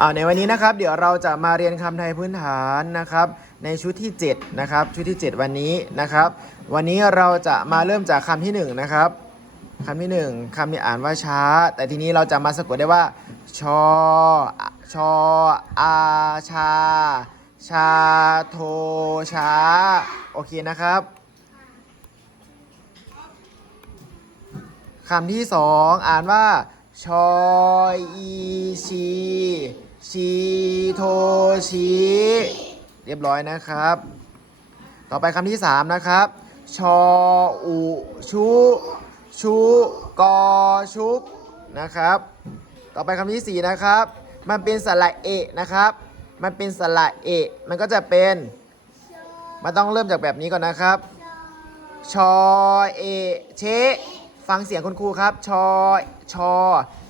อ่าในวันนี้นะครับเดี๋ยวเราจะมาเรียนคำไทยพื้นฐานนะครับ ในชุดที่7นะครับชุดที่ 7 วันนี้นะครับ วันนี้เราจะมาเริ่มจากคำที่1นะครับคำที่ 1คำที่อ่านว่าช้า แต่ทีนี้เราจะมาสะกดได้ว่า ชอ ชอ อาชา ชา โท ช้า โอเคนะครับคำที่สองอ่านว่า ชอยอีชีชีโทชีเรียบร้อยนะครับ ต่อไปคำที่สามนะครับ ชออุชุชุกอชุกนะครับ ต่อไปคำที่สี่นะครับ มันเป็นสระเอะนะครับ มันเป็นสระเอะมันก็จะเป็นมันต้องเริ่มจากแบบนี้ก่อนนะครับ ชอเอเช ฟังเสียงคุณครูครับ ชอ ชอ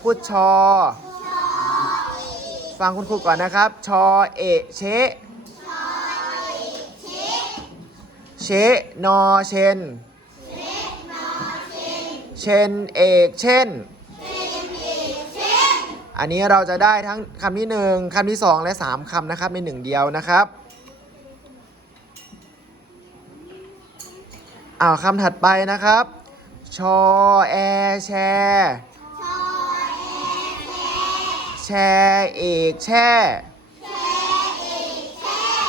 พูดชอ ฟังคุณครูก่อนนะครับ ชอ เอเชะเชะนอเชน เชนเอกเช่น อันนี้เราจะได้ทั้งคำที่หนึ่งคำที่สองและสามคำนะครับในหนึ่งเดียวนะครับอ้าวคำถัดไปนะครับ ชอแอแชร์แชร์เอกแช่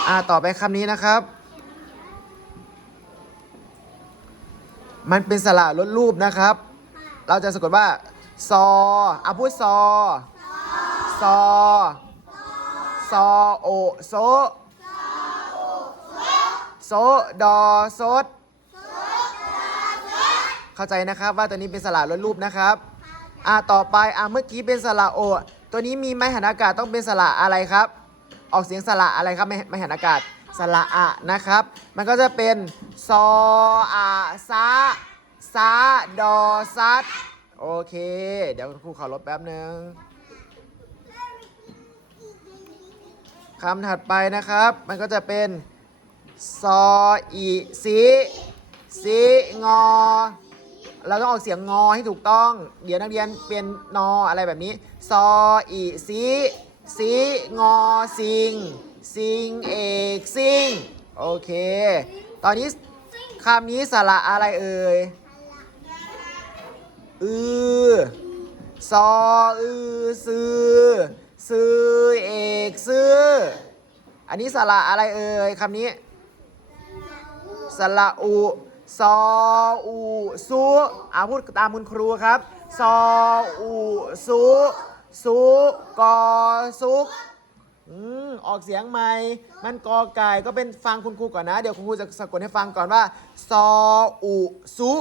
อ่าต่อไปคำนี้นะครับ มันเป็นสระลดรูปนะครับ เราจะสะกดว่า ซออะพูดซอ ซอ ซอโอโซโซดอซด เข้าใจนะครับว่าตัวนี้เป็นสระลดรูปนะครับอ่าต่อไปอ่าเมื่อกี้เป็นสระโอ ตัวนี้มีไม้หันอากาศต้องเป็นสระอะไรครับ ออกเสียงสระอะไรครับไม่ไม่หันอากาศสระอะนะครับ มันก็จะเป็นซออาซาซาดอซัดโอเค เดี๋ยวคุณครูขอลบแป๊บหนึ่งคำถัดไปนะครับ มันก็จะเป็นซออีซีซีงอ เราต้องออกเสียงงอให้ถูกต้อง เดี๋ยวนักเรียนเป็นนออะไรแบบนี้ ซออีซีซีงอซิงซิงเอกซิงโอเค ตอนนี้คำนี้สระอะไรเอ่ยอือซออือซือซือเอกซื้อ อันนี้สระอะไรเอ่ยคำนี้สระอุ ซออูซูอาพูดตามคุณครูครับ ซออูซูซูกอซุกอืมออกเสียงใหม่ มันกอไก่ก็เป็นฟังคุณครูก่อนนะ เดี๋ยวคุณครูจะสะกดให้ฟังก่อนว่า ซออูซุ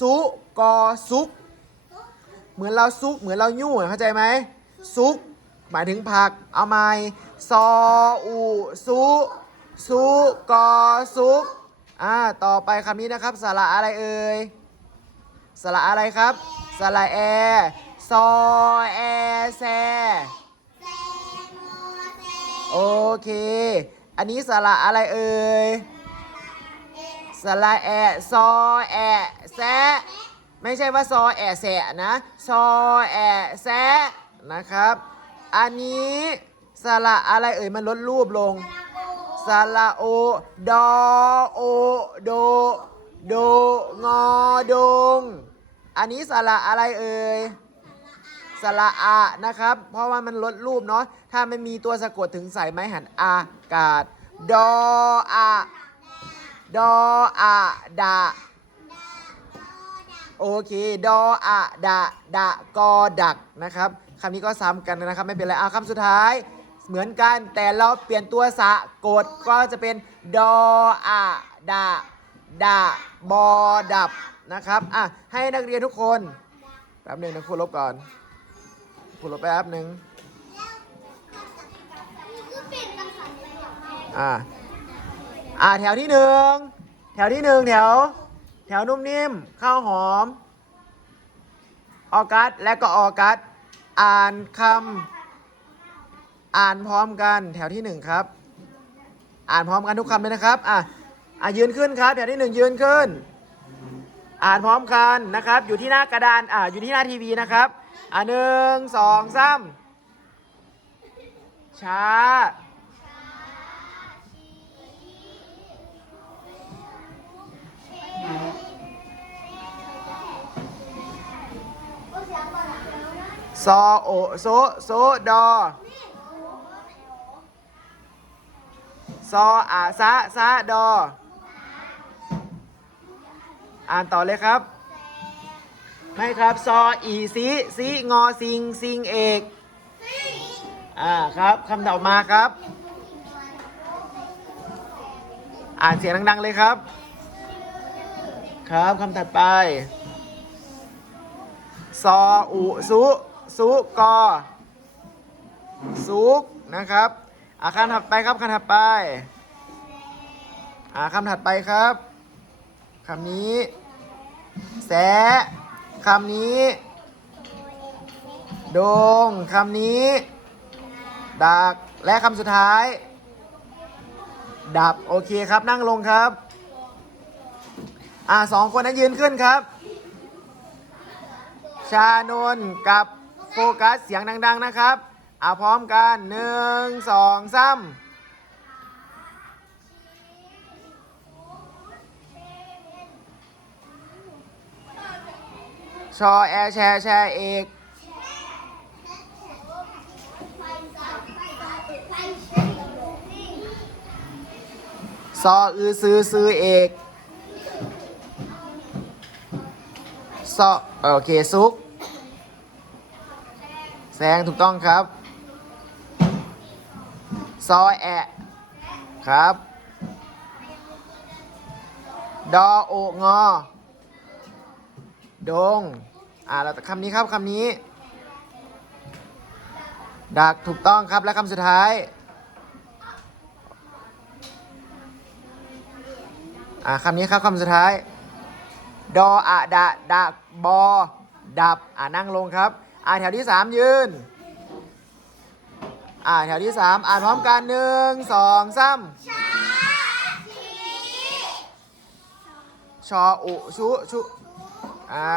ซุกอซุก เหมือนเราซุก เหมือนเรายู่เข้าใจไหม ซุก หมายถึงผัก เอาไหมซออูซุซุกอซุก อ่าต่อไปคำนี้นะครับ สระอะไรเอ่ยสระอะไรครับ สระแอซอแอแซโอเค อันนี้สระอะไรเอ่ยสระแอซอแอแซไม่ใช่ว่าซอแอแสนะซอแอแซนะครับ อันนี้สระอะไรเอ่ยมันลดรูปลง สระโอ ดอโอ โด โด งอดง อันนี้สระอะไรเอ่ยสระอะนะครับ เพราะว่ามันลดรูปเนาะ ถ้าไม่มีตัวสะกดถึงใส่ไม้หันอากาศ ดออะดออะดะโอเค ดออะดะดะกอดักนะครับคำนี้ก็ซ้ำกันนะครับ ไม่เป็นไร อะคำสุดท้าย เหมือนกันแต่เราเปลี่ยนตัวสะกดก็จะเป็นดออะดะดะบอดับนะครับอะให้นักเรียนทุกคนแป๊บหนึ่งนะครูลบก่อนครูลบแป๊บหนึ่งอ่าอ่าแถวที่หนึ่งแถวที่หนึ่งแถว แถวนุ่มนิ่มข้าวหอม ออกัสและก็ออกัสอ่านคำ อ่านพร้อมกันแถวที่หนึ่งครับ อ่านพร้อมกันทุกคำเลยนะครับอะอะยืนขึ้นครับแถวที่หนึ่งยืนขึ้น อ่านพร้อมกันนะครับ อยู่ที่หน้ากระดานอ่าอยู่ที่หน้าทีวีนะครับอ่าหนึ่งสองสามช้าซอโอโซโซดอ ซออาซะซะดอ อ่านต่อเลยครับ ไม่ครับ ซออีซีซีงอซิงซิงเอก อ่าครับคำต่อมาครับ อ่านเสียงดัง ๆ เลยครับ ครับคำถัดไป ซออุสุสุกอสุกนะครับ อ่าคำถัดไปครับคำถัดไป อ่าคำถัดไปครับคำนี้ แสคำนี้ โดงคำนี้ ดัก และคำสุดท้าย ดับ โอเคครับนั่งลงครับ อ่าสองคนนั้นยืนขึ้นครับ ชานนกับโฟกัสเสียงดัง ๆ นะครับ เอาพร้อมกันหนึ่งสองสามชอแอร์แชร์แชร์เอกซออือซื้อซื้อเอกซอโอเคซุกแซงถูกต้องครับ ซอแอะครับ ดอโองอ ดง อ่าแล้วคำนี้ครับคำนี้ ดักถูกต้องครับและคำสุดท้าย อ่าคำนี้ครับคำสุดท้าย ดออะดะดักบอ ดับ อ่านั่งลงครับ อ่าแถวที่สามยืน อ่าแถวที่สามอ่านพร้อมกันหนึ่งสองสามชออุชุชุอ่า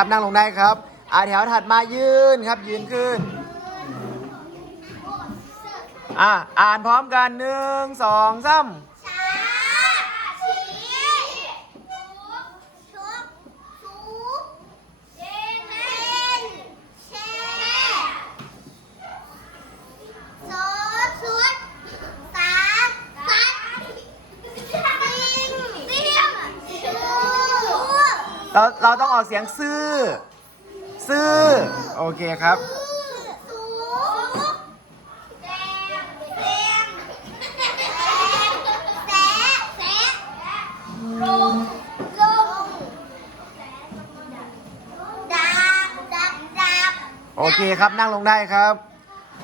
ครับ นั่งลงได้ครับอ่าแถวถัดมายืนครับ ยืนขึ้น อ่าอ่านพร้อมกันหนึ่งสองสาม เราเราต้องออกเสียงซื่อ ซื่อ โอเคครับลงลงดับดับดับ โอเคครับนั่งลงได้ครับ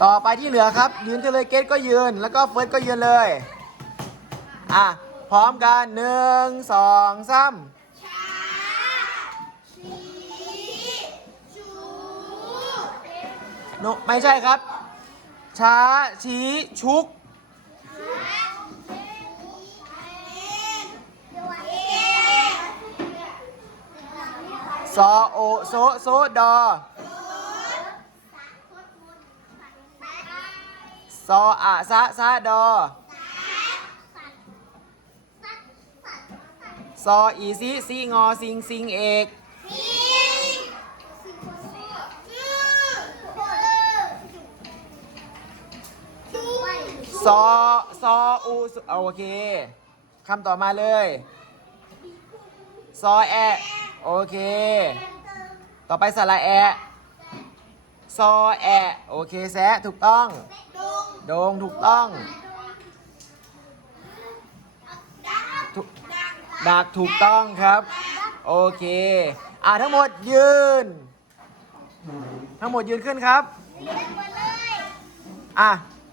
ต่อไปที่เหลือครับ ยืนกันเลยเกตก็ยืน แล้วก็เฟิร์สก็ยืนเลย อะ พร้อมกันหนึ่งสองสาม ช้าชีชู โนไม่ใช่ครับ ช้าชี้ชุก ซอโอโซโซดอ ซออะซะซะดอ ซออีซีซีงอซิงซิงเอก ซอซออูสุโอเคคำต่อมาเลย ซอแอะโอเค ต่อไปสระแอะซอแอะโอเคแซะถูกต้อง โดงถูกต้องดักถูกต้องครับ โอเค อ่าทั้งหมดยืน ทั้งหมดยืนขึ้นครับอะ